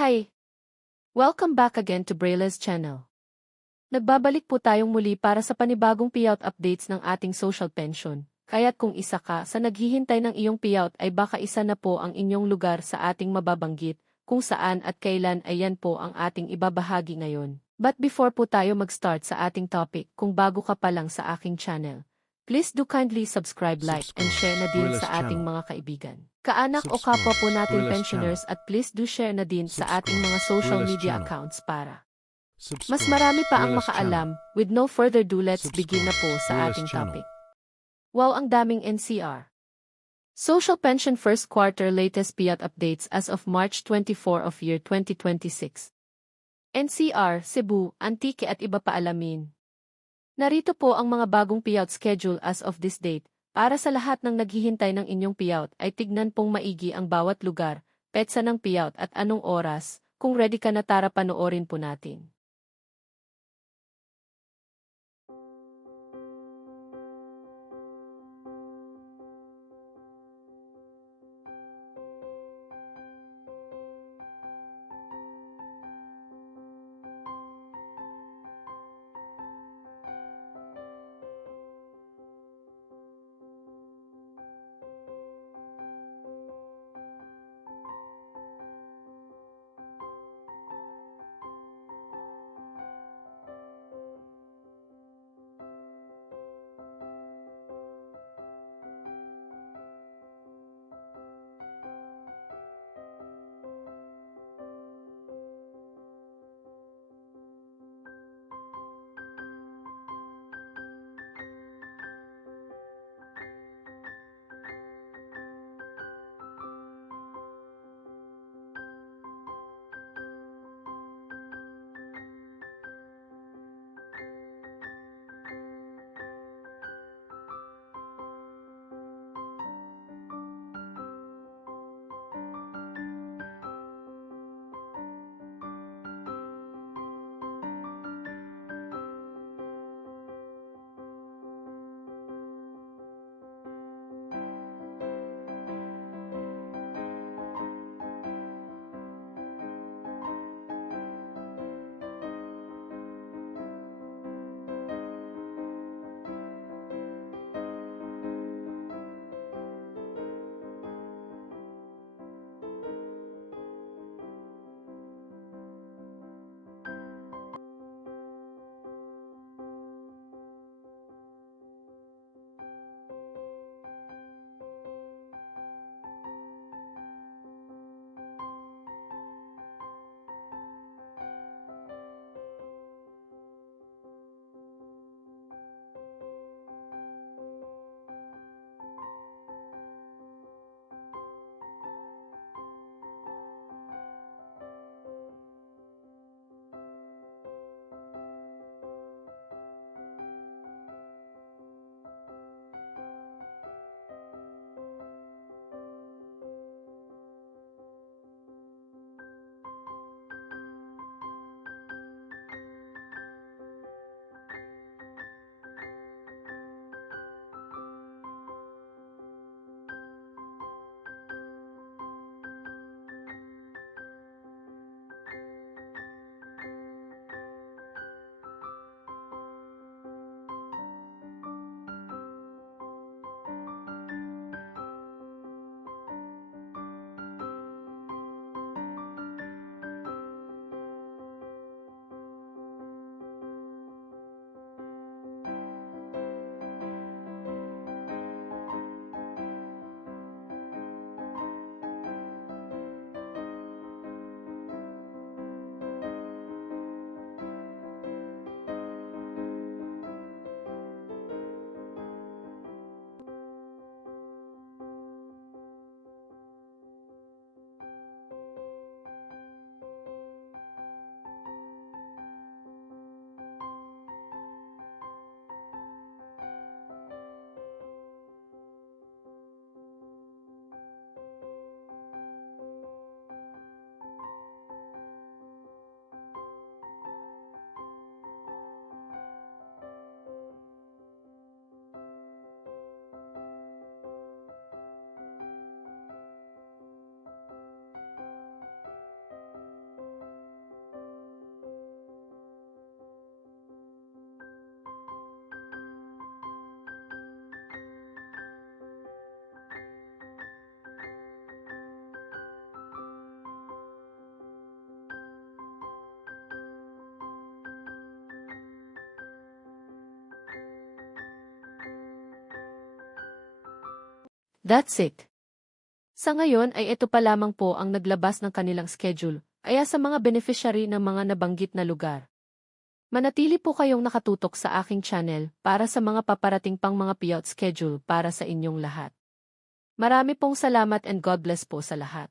Hi! Welcome back again to Braile's channel. Nagbabalik po tayong muli para sa panibagong payout updates ng ating social pension. Kaya't kung isa ka sa naghihintay ng iyong payout ay baka isa na po ang inyong lugar sa ating mababanggit, kung saan at kailan ay yan po ang ating ibabahagi ngayon. But before po tayo mag-start sa ating topic, kung bago ka pa lang sa aking channel, please do kindly subscribe, like, and share na din sa ating mga kaibigan, kaanak o kapwa po natin pensioners, at please do share na din sa ating mga social media accounts para mas marami pa ang makaalam. With no further ado, let's begin na po sa ating topic. Wow, ang daming NCR. Social Pension First Quarter Latest Payout Updates as of March 24 of year 2026. NCR, Cebu, Antique at iba pa alamin. Narito po ang mga bagong payout schedule as of this date. Para sa lahat ng naghihintay ng inyong payout ay tignan pong maigi ang bawat lugar, petsa ng payout at anong oras. Kung ready ka na, tara panoorin po natin. That's it. Sa ngayon ay ito pa lamang po ang naglabas ng kanilang schedule, kaya sa mga beneficiary ng mga nabanggit na lugar. Manatili po kayong nakatutok sa aking channel para sa mga paparating pang mga payout schedule para sa inyong lahat. Marami pong salamat and God bless po sa lahat.